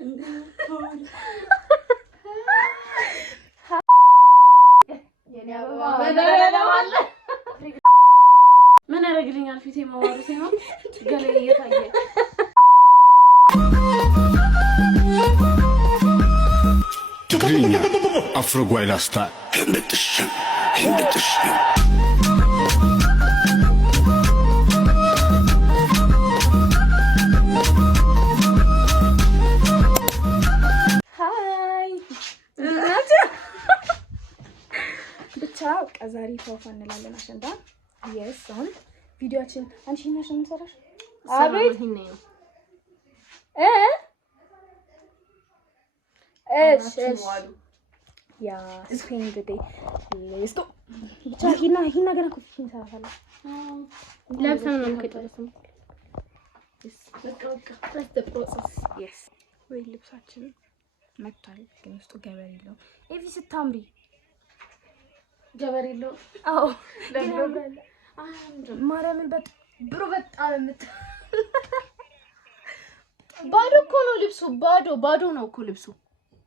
ምን ያደርግልኛል ፊቴ ማዋሩ ሳይሆን ገለዬ እየታየ ትግርኛ አፍሮ ጓይላስታ ህምብጥሽ ዛሬ ፎፋ እንላለን አሸንዳ yes አሁን ቪዲዮአችን አንቺ ነሽ እንሰራሽ አቤት እሺ ያ ስፔንድ ዴይ ለስቶ ቻኪና ሂና ገና ኮፊ እንሰራለን ለብሰን ነው የምንከተለው that's the process yes ወይ ልብሳችን መጥቷል ግን ውስጡ ገበር የለው ኤቪ ስታምሪ ገበር የለው አዎ ለምን ማርያምን በጣም የምት ባዶ እኮ ነው ልብሱ ባዶ ነው እኮ ልብሱ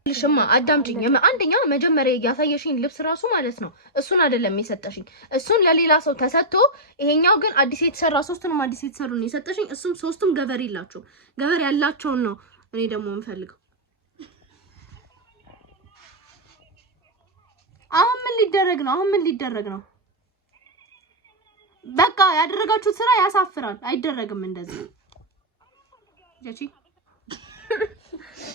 ልሽማ አዳምጪኝ አንደኛ መጀመሪያ ያሳየሽኝ ልብስ ራሱ ማለት ነው እሱን አይደለም የሰጠሽኝ እሱን ለሌላ ሰው ተሰጥቶ ይሄኛው ግን አዲስ የተሰራ ሶስቱንም አዲስ የተሰሩ ነው የሰጠሽኝ እሱም ሶስቱም ገበር ይላቸው ገበር ያላቸው ነው እኔ ደግሞ የምፈልገው አሁን ምን ሊደረግ ነው በቃ ያደረጋችሁት ስራ ያሳፍራል አይደረግም እንደዚህ ያቺ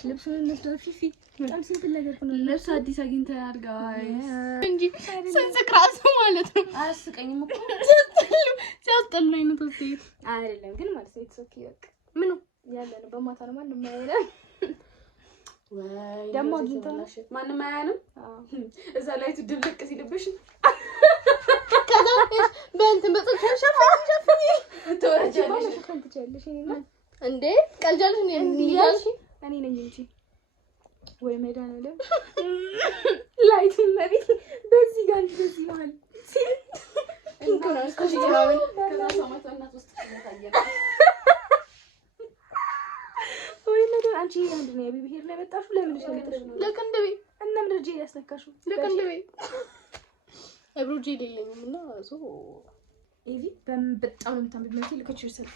ልብሱን እንስደው ፊፊ በጣም ሲምፕል ነገር ነው ልብስ አዲስ አግኝተናል ጋይስ እንጂ ስንስክራስ ማለት ነው አያስቀኝም እኮ ሲያስጠላኝ ነው ተስይት አይደለም ግን ማለት ነው ኢትስ ኦኬ በቃ ምኑ ያለ ነው በማታ ነው ማንም ማያየን ወይ ደሞ አግኝተናል ማንም ማያየንም እዛ ላይ ድብልቅ ሲልብሽ ከዛ በእንትን በጽፈሽ ሸፍኝ ተወረጃለሽ ከንትቻለሽ እንዴ ቀልጃለሽ እኔ ነኝ እንጂ ወይ ሜዳን አለ ላይት መቤት በዚህ ጋር እንደዚህ ይሆናል እንኳን ከሽራውን ከዛ ሰማት እናት ውስጥ ተታየለ ወይ ሜዳን አንቺ ምንድን ነው የቢቢ ሄር ላይ መጣሽው ለምን ለቀንደቤ እና ምን ልጅ ያስነካሽው ለቀንደቤ አብሮጂ የሌለኝም እና ሶ ኤቪ በጣም ነው የምታምር ማለት ልከች ይርሰል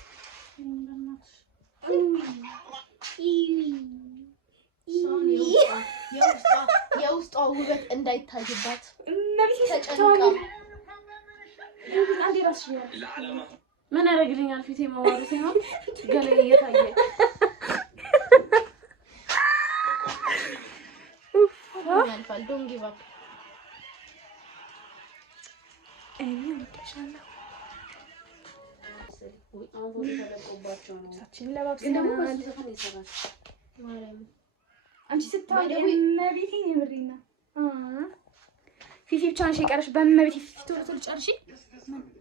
የውስጧ ውበት እንዳይታይባት ተጨንቃ አንዴ ራስሽ ምን ያደርግልኛል ፊቴ ማዋሩ ሳይሆን ገለዬ እየታየ ያልፋል ዶንት ጊቭ አፕ ወደሻለሁ አሁን ተለቆባቸው ነው ሳችን ለባብሰናል ማርያም አንቺ ስታደም መቤቴ የምሪና ፊፊ ብቻ ነሽ የቀረሽ በመቤቴ ፊፊ ቶሎ ጨርሺ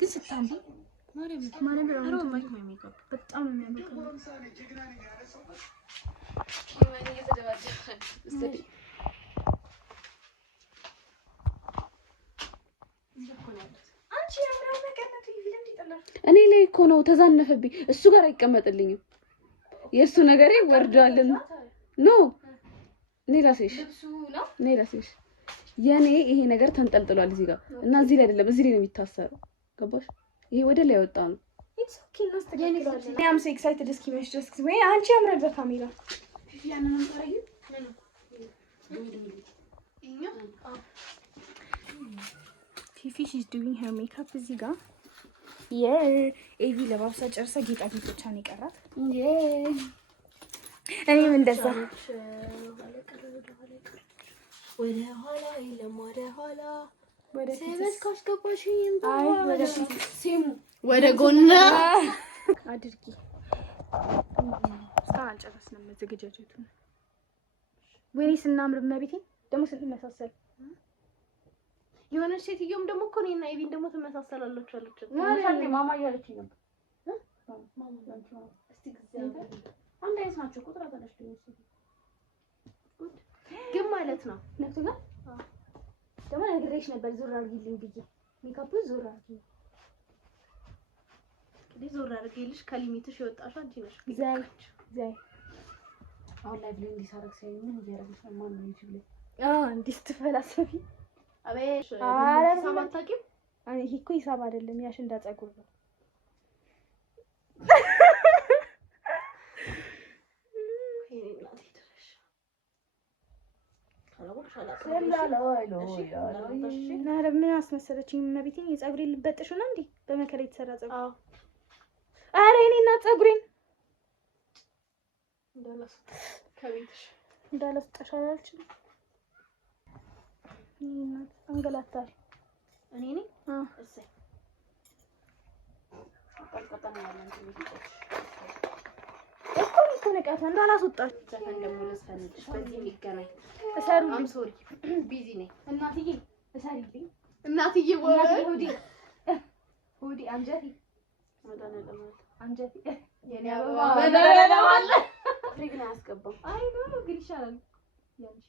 ግን ስታምሪ ማርያም አሮ ማይክ ሜካፕ በጣም ነው የሚያምረው እኔ ላይ እኮ ነው ተዛነፈብኝ እሱ ጋር አይቀመጥልኝም የሱ ነገሬ ወርዷልና ኖ እኔ ራሴሽ የኔ ይሄ ነገር ተንጠልጥሏል እዚህ ጋር እና እዚህ ላይ አይደለም እዚህ ላይ ነው የሚታሰረው ገባሽ ይሄ ወደ ላይ ወጣ ነው ኢትስ ኦኬ እናስተካክለዋለን አም ሶ ኤክሳይትድ እስኪ መሽ ጀስት ወይ አንቺ ያምራል በካሜራ ያንን አንታረጊ ፊፊ she's doing her makeup እዚህ ጋር ኤቪ ለባብሳ ጨርሳ ጌጣጌጦቿን ይቀራት እኔም እንደዛ ወደ ኋላ ወደ ኋላ ወደ ሴበስ ካስገባሽ አይ ወደ ሲሙ ወደ ጎና አድርጊ እስካሁን አልጨረስንም መዘገጃጀቱን ወይኔ ስናምር መቤቴ ደግሞ ስንመሳሰል የሆነ ሴትዮም ደግሞ እኮ እኔና ኤቪን ደግሞ ትመሳሰላላችሁ አለች ማለት ማማ ያለችኝ ነበር ማማ እስቲ እግዚአብሔር አንድ አይነት ናቸው ቁጥራ ተነሽቶ ነው ግን ማለት ነው ነክቶና ደግሞ ነግሬሽ ነበር ዞር አድርጊልኝ ብዬ ሜካፕ ዞር አድርጊ ዞር አድርጊልሽ ከሊሚትሽ የወጣሽ አንቺ ነሽ ዘይ አሁን ላይ ብለን እንዲሳረክ ሳይ ምን እያደረግሽ ነው? ማን ነው ዩቲዩብ ላይ እንዲህ ትፈላሰፊ አቤት ሂሳብ አታውቂም? ይሄ እኮ ሂሳብ አይደለም፣ ያሽንዳ ፀጉር ነው። ምን አስመሰለችኝ? እመቤቴን የፀጉሬን ልበጥሽ ነው እንዴ? በመከራ የተሰራ ፀጉር። ኧረ የእኔ እናት ፀጉሬን እንዳላስወጣሽ አላልችልም። አንገላታል። እኔ ነኝ እሰይ እኮ ንቀት እንዳላስወጣሽ ዘፈን ደግሞ ልስፈንልሽ። በዚህ የሚገናኝ እሰሩ። አም ሶሪ ቢዚ ነኝ። እናትዬ እሰሪልኝ። እናትዬ ሆዴ አንጀቴ አንጀቴ የኔ አበባ በደረለማለ ፍሪግ ነው ያስገባው። አይ ነው ግን ይሻላል ያንቺ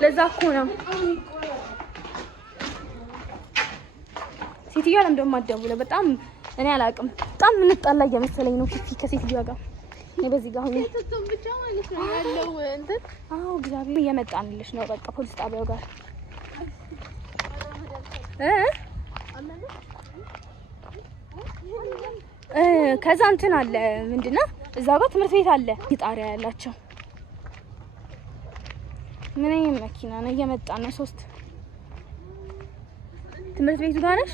ለዛ እኮ ነው ሴትዮዋ ለምን እንደማትደውለው በጣም እኔ አላውቅም። በጣም እንጣላ እየመሰለኝ ነው ፊፊ ከሴትዮዋ ጋር እኔ በዚህ ጋር ሆኜ ተቶም ብቻ ማለት ነው ያለው እንትን። አዎ እግዚአብሔር እየመጣንልሽ ነው በቃ ፖሊስ ጣቢያው ጋር ከዛ እንትን አለ ምንድነው እዛ ጋር ትምህርት ቤት አለ ጣሪያ ያላቸው። ምን አይነት መኪና ነው? እየመጣ ነው። 3 ትምህርት ቤቱ ጋር ነሽ?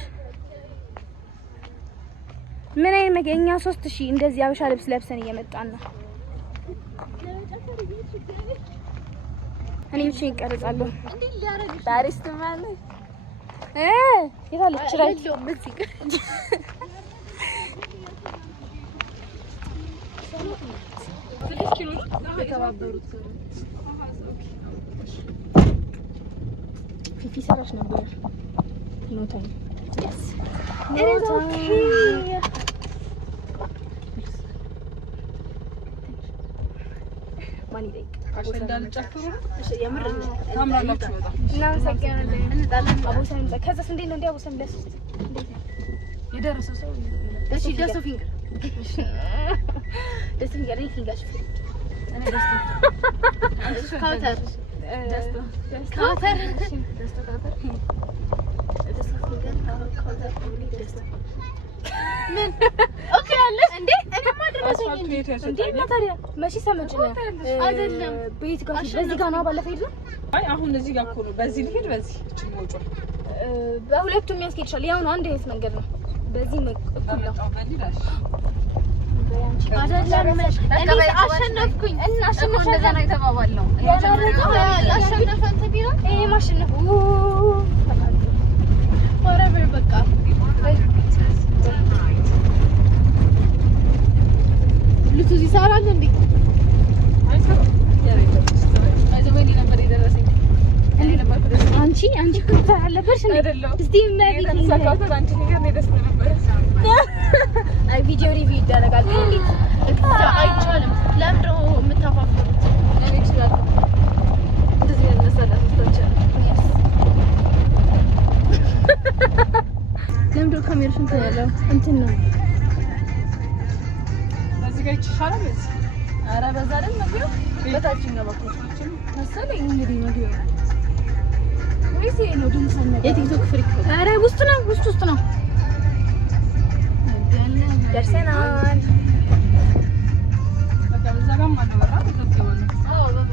ምን አይነት መኪና? 3000 እንደዚህ አበሻ ልብስ ለብሰን እየመጣን ነው። እኔ ብቻ ይቀርጻለሁ። ዳሪስት ማለት የታለች ራይት በዚህ ጋር ተባበሩት ፊፊ ሰራሽ ነበር። ኖ ታይም yes it is okay ማን ይደቅ እንዳልጨፍሩ እሺ የምር ታምራላችሁ በጣም እናመሰግናለን። እንጣለን አቦሰን ከዛስ እንዴት ነው? እንዴ አቦሰን ለስ የደረሰ ሰው እሺ ደስ ፊንገር ደስ ፊንገር ይፊንጋሽ እኔ ደስ ካውተር ካውተር ምን ኦኬ አለሽ እንዴ? እኔ ማድረሰኝ እንዴ ታዲያ መቼ ሰመጭ ነው አይደለም ቤት ጋር በዚህ ጋር ነው ባለፈ ሄድ ነው። አይ አሁን እዚህ ጋር እኮ ነው። በዚህ ልሄድ በዚህ እቺ ሞጮ በሁለቱም ያስኬድሻል። ያው ነው አንድ አይነት መንገድ ነው። በዚህ እኩል ነው አይደለም። እኔ አሸነፍኩኝ እና አሸነፈ እንደዛ ነው የተባባልነው። ያሸነፈ እንትን ቢሆን እኔ ማሸነፍ ወረበር በቃ ብሉቱዝ ይሰራል እንዴ? አይሰራም። አንቺ ኩታ አለበሽ እንዴ? እስቲ ማይቢ ተሳካተ አንቺ ነገር ነው ደስ ነበር። አይ ቪዲዮ ሪቪው ይደረጋል እንዴ? አይቻልም። ለምንድን ነው የምታፋፍሩት? እኔ እችላለሁ። እንደዚህ ነው መሰላት ተቻለ። ለምንድን ነው ካሜራሽን ታያለው? እንትን ነው በዚህ ጋር ይችላል። በዚህ ኧረ በዛ አይደል መግቢያው በታችኛው በኩል መሰለኝ እንግዲህ መግቢያው ወይስ ይሄ ነው ድምጽ ነው? የቲክቶክ ፍሪክ ኧረ ውስጥ ነው ደርሰናል። በቃ በዛ ጋር ማደረራ ተከፍተዋል። አዎ በቃ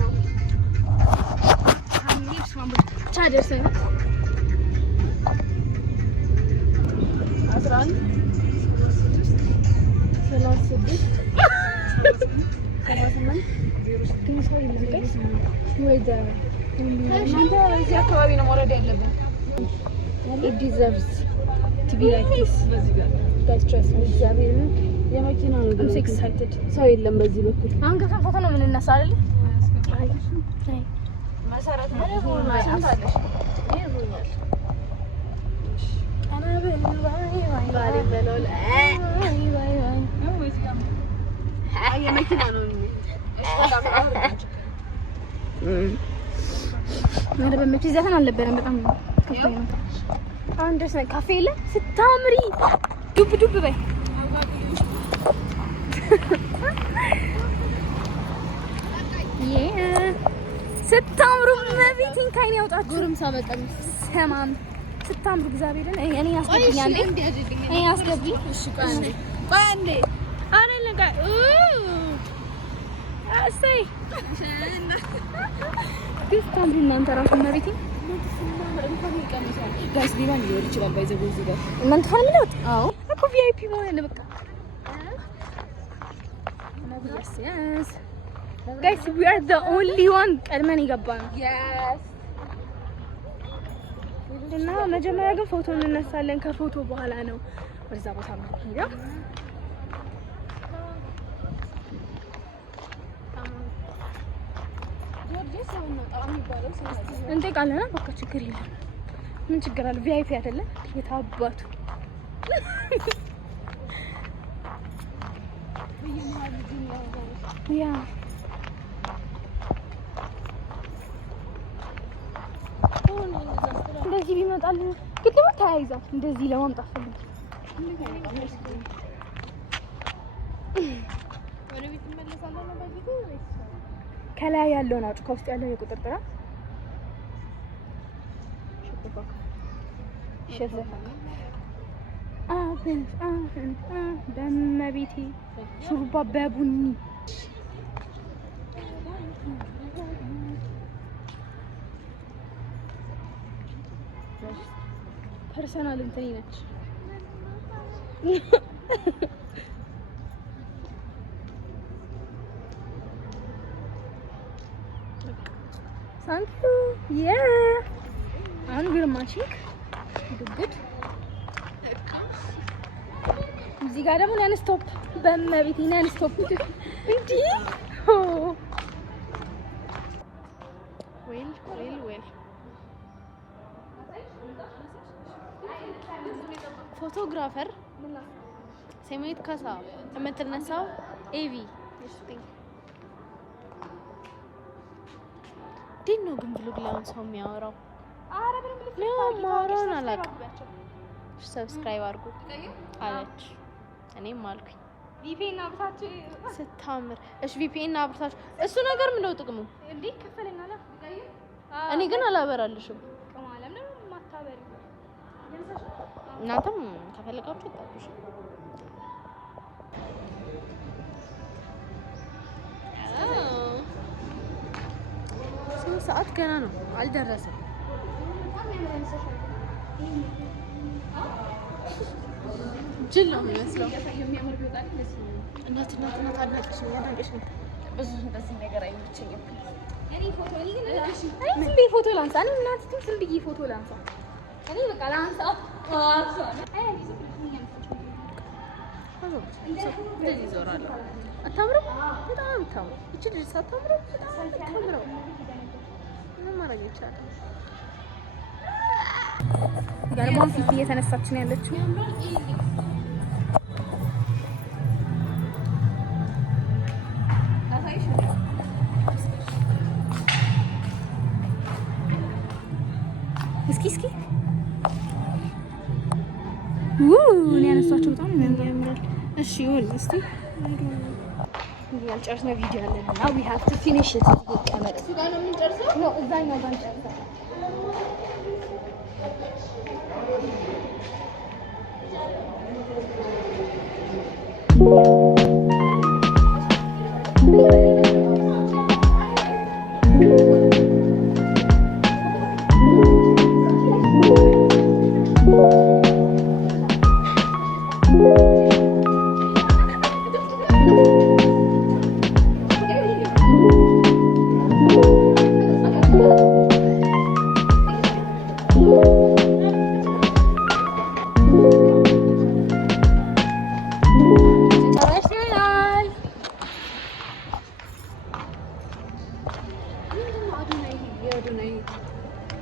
አሚስ ማምጣ ቻደርሰን 11 36 እዚህ አካባቢ ነው መውረድ ያለብን። It deserves to be like this. Guys, trust me. የመኪና ነው። I'm so excited. ሰው የለም በዚህ በኩል። አሁን ከፈን ፎቶ ነው የምንነሳ አይደል? አይ መሰረት ነው ታለሽ ይሩኛል። አና ባይ በሎል የመኪና ነው። ማለት በመቼ ዘፈን አልነበረም። በጣም ከፍተኛ ነው። አሁን ድረስ ካፌ የለ ስታምሪ ዱብ ዱብ በይ ስታምሩ መቤቴን ካይን ያውጣችሁ። ጉርምሳ በቀሚስ ሰማም ስታምሩ እግዚአብሔርን እኔ አስገብኛለሁ። እኔ አስገብኝ። እሺ ቆይ አንዴ አረለጋ አሰይ ስታምሩ እናንተ ራሱ መቤቴን ጋይስ ሊባን ሊወር ይችላል። ባይዘው እዚህ ጋር እናንተ ፈልምት አዎ እኮ ቪአይፒ ማለት ነው። በቃ yes guys we are the only one ቀድመን ይገባን yes እና መጀመሪያ ግን ፎቶ እንነሳለን። ከፎቶ በኋላ ነው ወደዛ ቦታ የምንሄደው። እንጠይቃለን። በቃ ችግር የለም። ምን ችግር አለ? ቪአይፒ አይደለ? የታባቱ ያ እንደዚህ ቢመጣልን ግን ደግሞ ተያይዛ እንደዚህ ለማምጣት ፈልግ ወደ ቤት እንመለሳለን ነው በዚህ ወይስ ከላይ ያለው ነው? ከውስጥ ያለው የቁጥር ጥራት በመቤቴ ሹሩባ በቡኒ ፐርሰናል እንትን ነች። ሳንቱ ያ አሁን ግርማቺክ ድግድ እዚህ ጋር ደግሞ ነን ስቶፕ በመቤቴ ነን ስቶፕ እንዴ ዌል ፎቶግራፈር ሰሜት ካሳ የምትነሳው ኤቪ ዲኖ ግን ብሎ ግላውን ሰው የሚያወራው ነው ማውራውን አላውቅም። ሰብስክራይብ አድርጉ አለች። እኔም አልኩኝ ቪፒኤን አብርታችሁ ስታምር። እሺ ቪፒኤን አብርታችሁ እሱ ነገር ምንድነው ጥቅሙ? እንዴ ከፈለኛላ እኔ ግን አላበራልሽም። ከማለም ነው ማታበሪ እናንተም ከፈለጋችሁ ታጥቁሽ። ሰዓት ገና ነው አልደረሰም። ጅል ነው የሚመስለው። እናት አድናቂሽ ነው ያደንቅሽ ነው። ብዙ እንደዚህ ነገር አይመቸኝም። እኔ ፎቶ ላንሳ። እኔ እናትም ዝም ብዬ ፎቶ ላንሳ። እኔ በቃ ላንሳ። እንደዚህ ዞራለሁ። አታምርም? በጣም አታምርም። እቺ ልጅ ሳታምርም በጣም አታምርም። ምን ማድረግ ይቻላል? ጋርማን ፊት እየተነሳች ነው ያለችው። እስኪ እኔ ያነሳቸው በጣም ያምራል። እሺ ይሁን እስቲ ያልጨረስነው ቪዲዮ አለን እና we have to finish it ይቀመጥ እሱ ጋር ነው የምንጨርሰው ነው እዛኛው ጋር እንጨርሰው።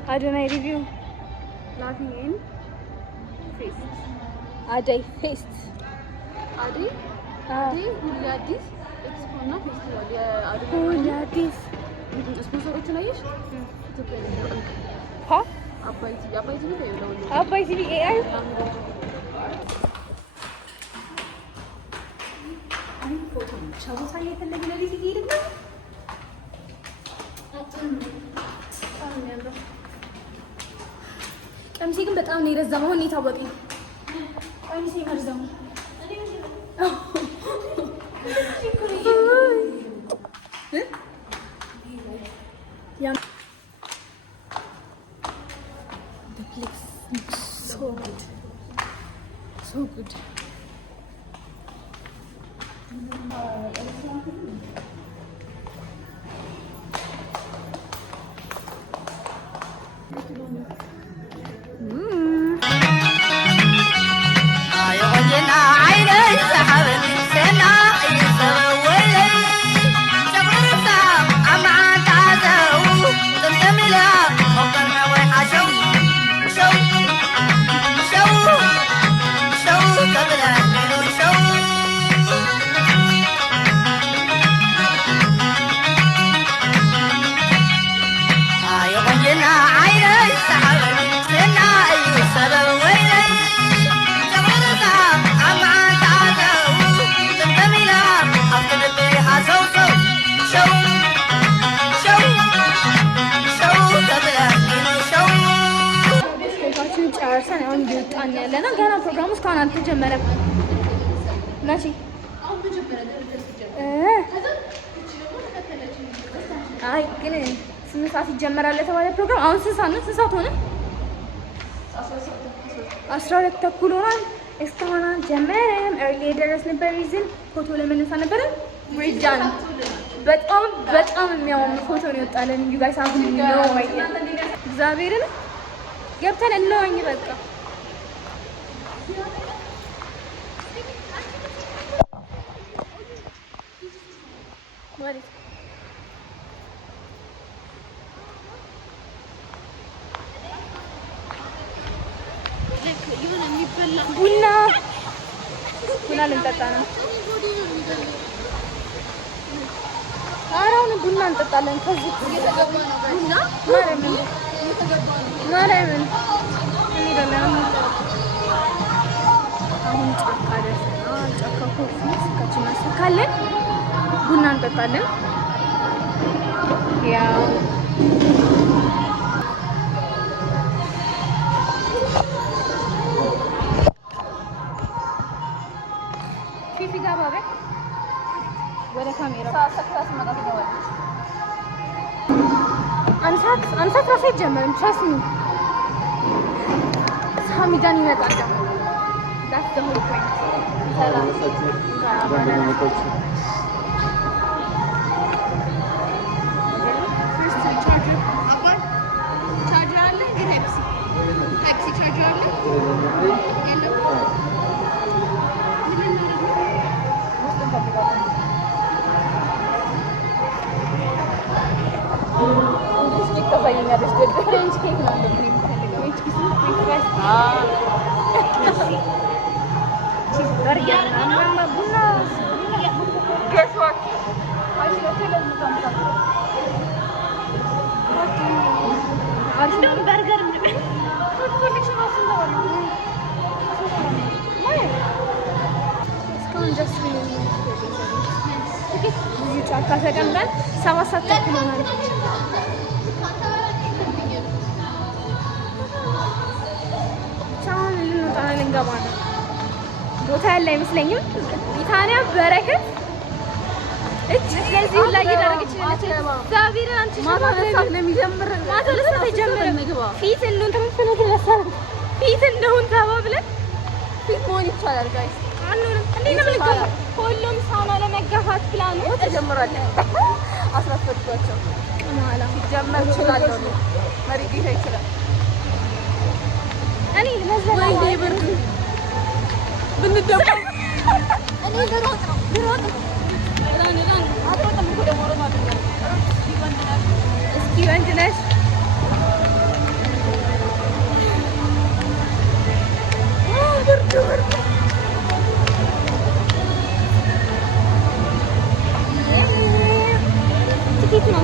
Adonai review. Nothing in face. Adai face. Adai? Adai Huladis Expo na festival. Yeah, Adai Huladis. ስፖንሰሮቹን አየሽ? ሀ አባይ ቲቪ ነው። አባይ ቲቪ ኤአይ ቀሚሴ ግን በጣም ነው የረዘመው። እኔ ታወቀኝ ቀሚሴ መርዘሙ so good. ጨርሰን አሁን እየወጣን ያለና ገና ፕሮግራሙ እስካሁን አልተጀመረም። መቼ አይ ግን 8 ሰዓት ይጀመራል የተባለ ፕሮግራም አሁን ስንት ሰዓት ነው? ስንት ሰዓት ሆነ? 12 ተኩል ሆኗል። እስካሁን አልጀመረም። ኤርሊ የደረስንበት ሪዝን ፎቶ ለመነሳት ነበረ። ሪጃን በጣም የሚያምር ፎቶ ነው የወጣለን። ዩ ጋይስ አሁን ነው ወይ እግዚአብሔርን ገብተን እንለዋኝ በቃ ቡና ልንጠጣ ነው። አሁን ቡና እንጠጣለን። ከዚህ ቡና ማርያምን እንሄዳለን። አሁን ጫካ ደርሰናል። ጫካ ኮፊ ስካችን እናስካለን፣ ቡና እንጠጣለን። ያው ፊፊ ጋር ባበ ወደ ካሜራ አንድ ሰዓት ራሱ አይጀመርም። ትራስት ሚ ሀሚዳን ይመጣል ደግሞ ዳስ ደግሞ ሰላም ቻርጀር አለ ታክሲ ቻርጀር አለ ታሳየኛለች። ፍሬንች ኬክ ነው እንደምፈልገው ቺዝ በርገር እና ቡና ገስዋት እንደውም በርገር እስካሁን ደስ እዚህ ጫካ ተቀምጠን 7 ሰዓት ተኩል ሆኗል። ልንገባ ነው። ቦታ ያለ አይመስለኝም። ቢታንያ በረከት እጅ ስለዚህ ሁላ እየደረገች ነው። እግዚአብሔርን አንቺ ማታ ለሰዓት ነው የሚጀምር። ማታ ለሰዓት አይጀምርም። ፊት እንደውን ተመፈለግ ለሰዓት ፊት እንደውን ተባብለን ፊት መሆን ይቻላል። ጋይስ አንኑንም እንዴ ነው ልንገባ። ሁሉም ሳማ ለመገፋት ፕላኑ ተጀምሯል። አስራፈድኳቸው ማላ ሲጀመር ይችላል ነው መሪ ጌታ ይችላል። እኔ ለዘላ ወይ ብርድ ብንደም እኔ ልሮጥ ነው አጥሮጥም እኮ ደግሞ ሮጥ አድርጋለሁ። እስኪ ወንድ ነሽ ብርድ ትኬት ነው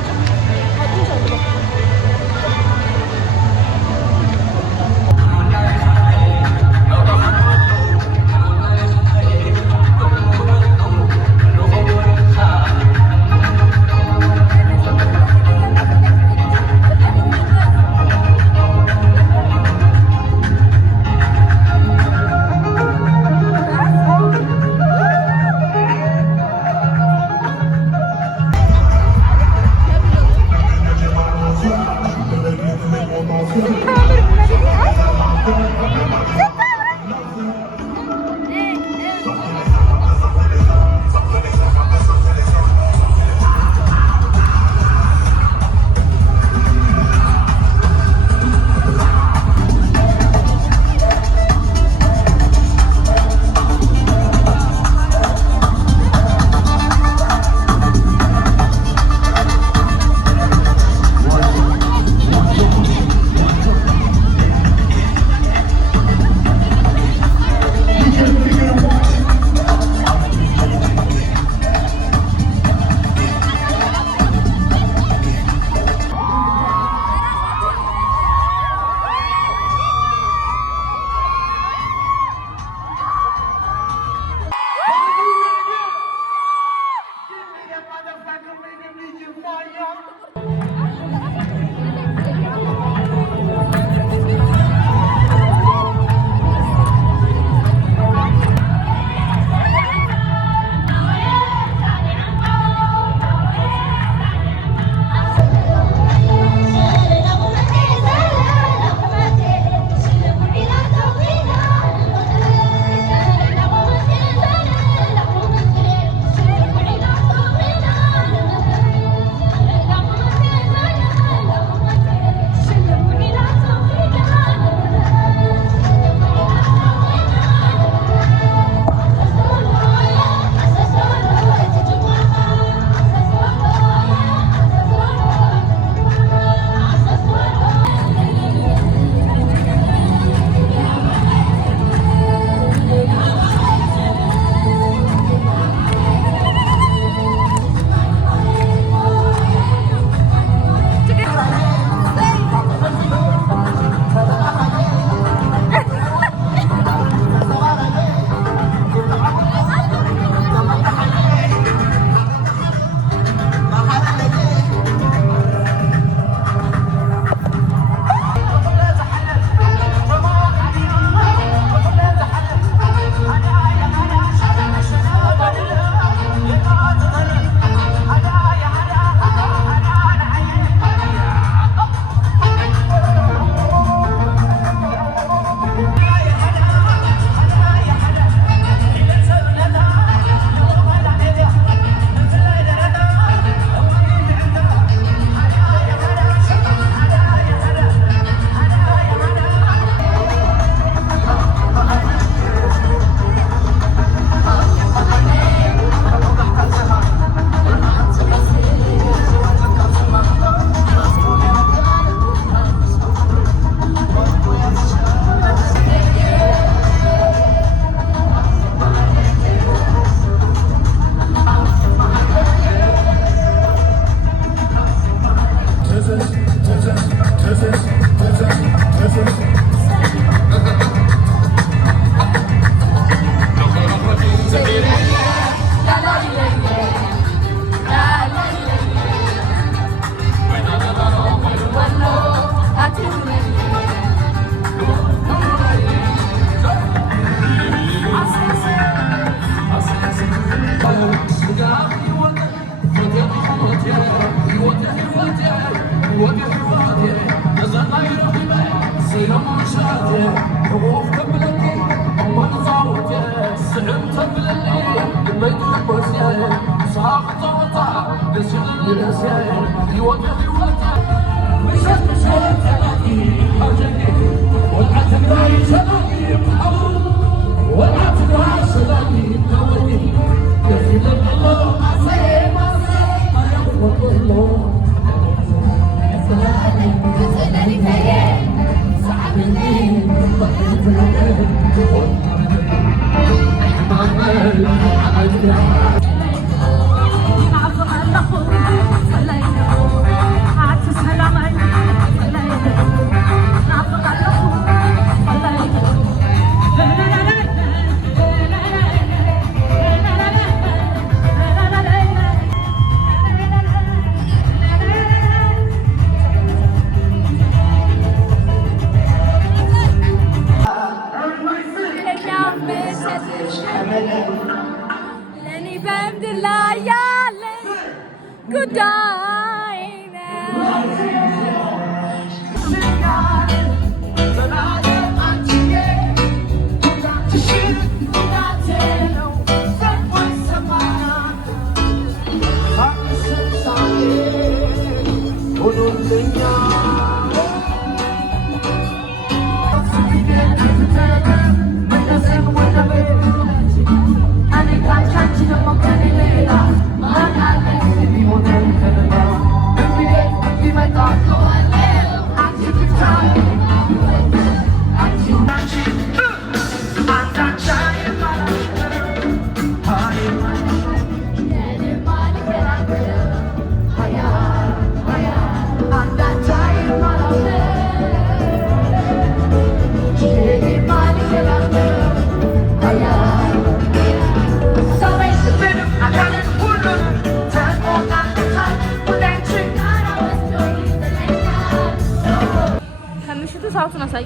ሰዓቱን አሳይ።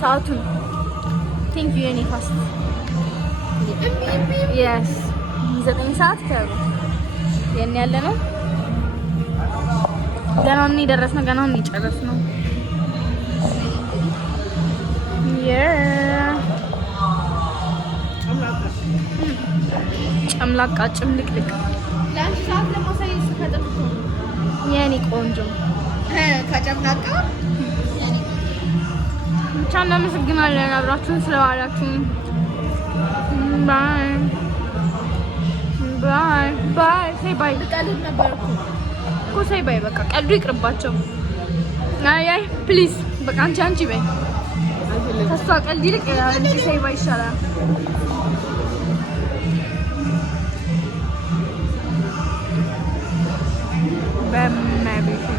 ሰዓቱን ቴንክ ዩ የኔ ፋስት የስ 9 ሰዓት ከሩ የኔ ያለ ነው። ገና ነው የደረስነው፣ ገና ነው የጨረስነው። ጨምላቃ ጭምልቅልቅ ለአንቺ ሰዓት ለማሳየት ከጠፍቶ የኔ ቆንጆ ከጨምላቃ ብቻ እናመሰግናለን አብራችሁን ስለዋላችሁ። ባይ ባይ ባይ ሴይ ባይ። ልቀልድ ነበር እኮ ሴይ ባይ። በቃ ቀልዱ ይቅርባቸው። አይ ፕሊዝ በቃ አንቺ በይ። ከሷ ቀልድ ይልቅ አንቺ ሴይ ባይ ይሻላል። በመቤቴ